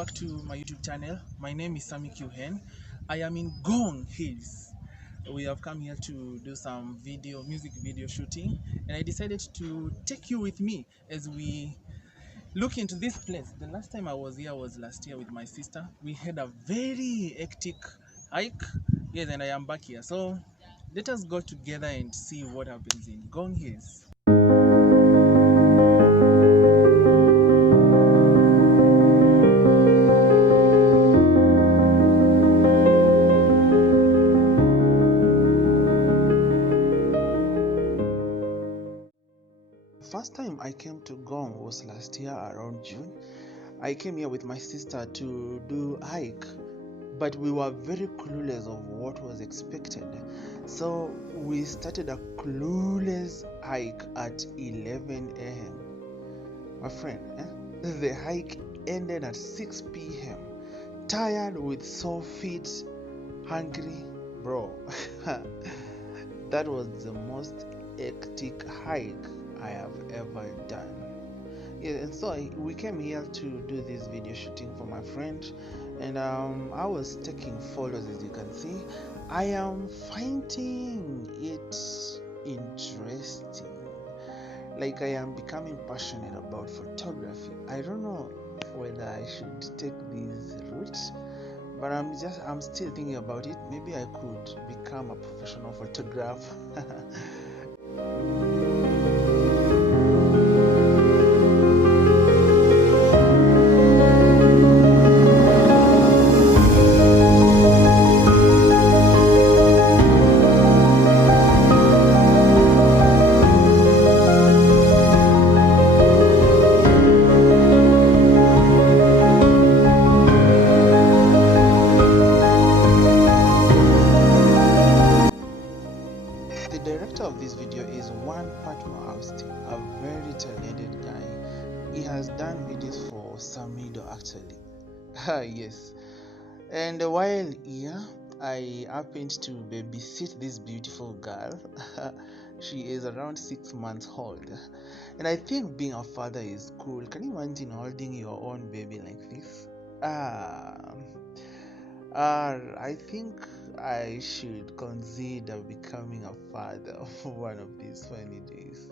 back to my YouTube channel. My name is Sami Hen. I am in Ngong Hills. We have come here to do some music video shooting, and I decided to take you with me as we look into this place. The last time I was here was last year with my sister. We had a very hectic hike. Yes, and I am back here. So let us go together and see what happens in Ngong Hills. First time I came to Ngong was last year around June. I came here with my sister to do hike, but we were very clueless of what was expected. So we started a clueless hike at 11 a.m. My friend, the hike ended at 6 p.m. Tired, with sore feet, hungry, bro. That was the most hectic hike I have ever done. Yeah, and so we came here to do this video shooting for my friend, and I was taking photos. As you can see, I am finding it interesting. Like, I am becoming passionate about photography. I don't know whether I should take this route, but I'm still thinking about it. Maybe I could become a professional photographer. The director of this video is a very talented guy. He has done videos for Samido actually. Yes. And while here, I happened to babysit this beautiful girl. She is around 6 months old, and I think being a father is cool. Can you imagine holding your own baby like this? I think I should consider becoming a father for one of these funny days.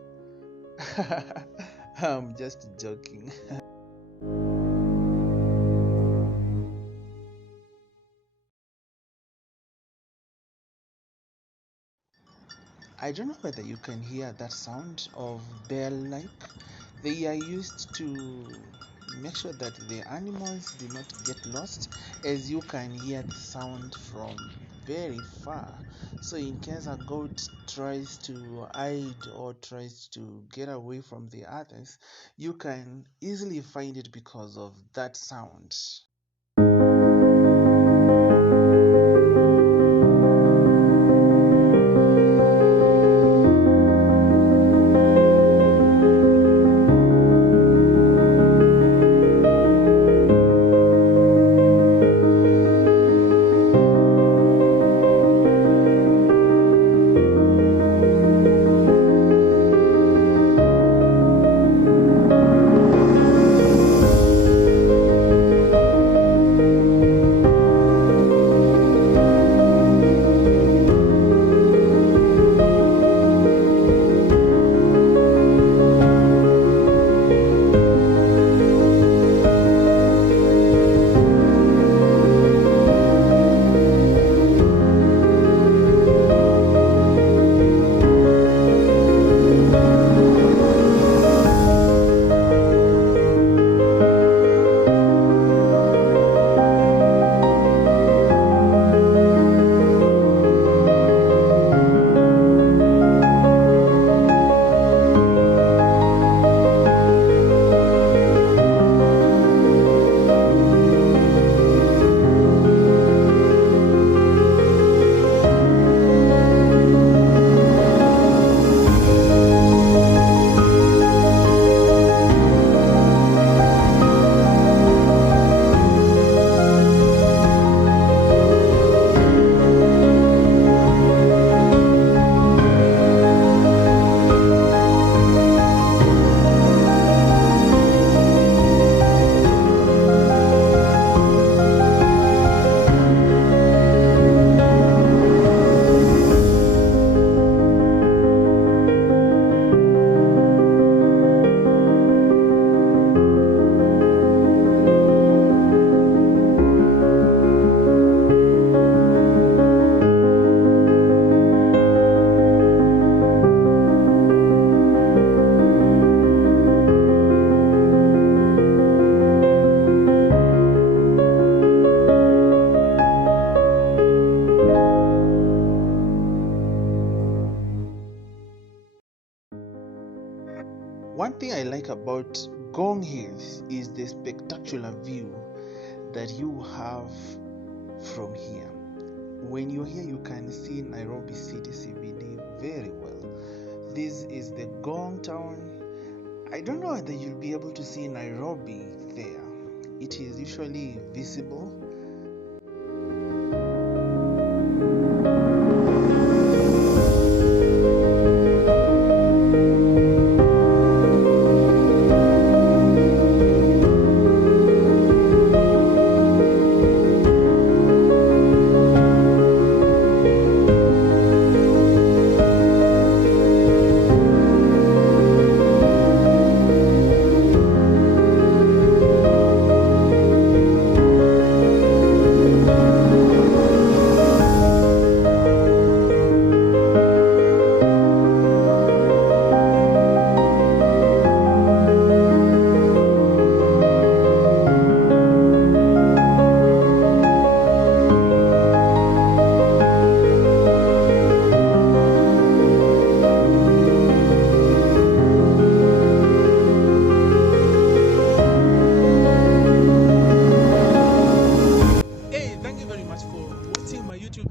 I'm just joking. I don't know whether you can hear that sound of bell-like. They are used to make sure that the animals do not get lost, as you can hear the sound from very far. So in case a goat tries to hide or tries to get away from the others, you can easily find it because of that sound. about Ngong Hills is the spectacular view that you have from here. When you're here, you can see Nairobi City CBD very well. This is the Ngong town. I don't know whether you'll be able to see Nairobi there. It is usually visible.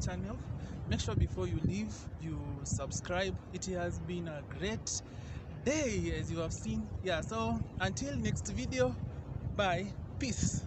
Channel. Make sure before you leave you subscribe. It has been a great day, as you have seen. Yeah, so until next video, bye, peace.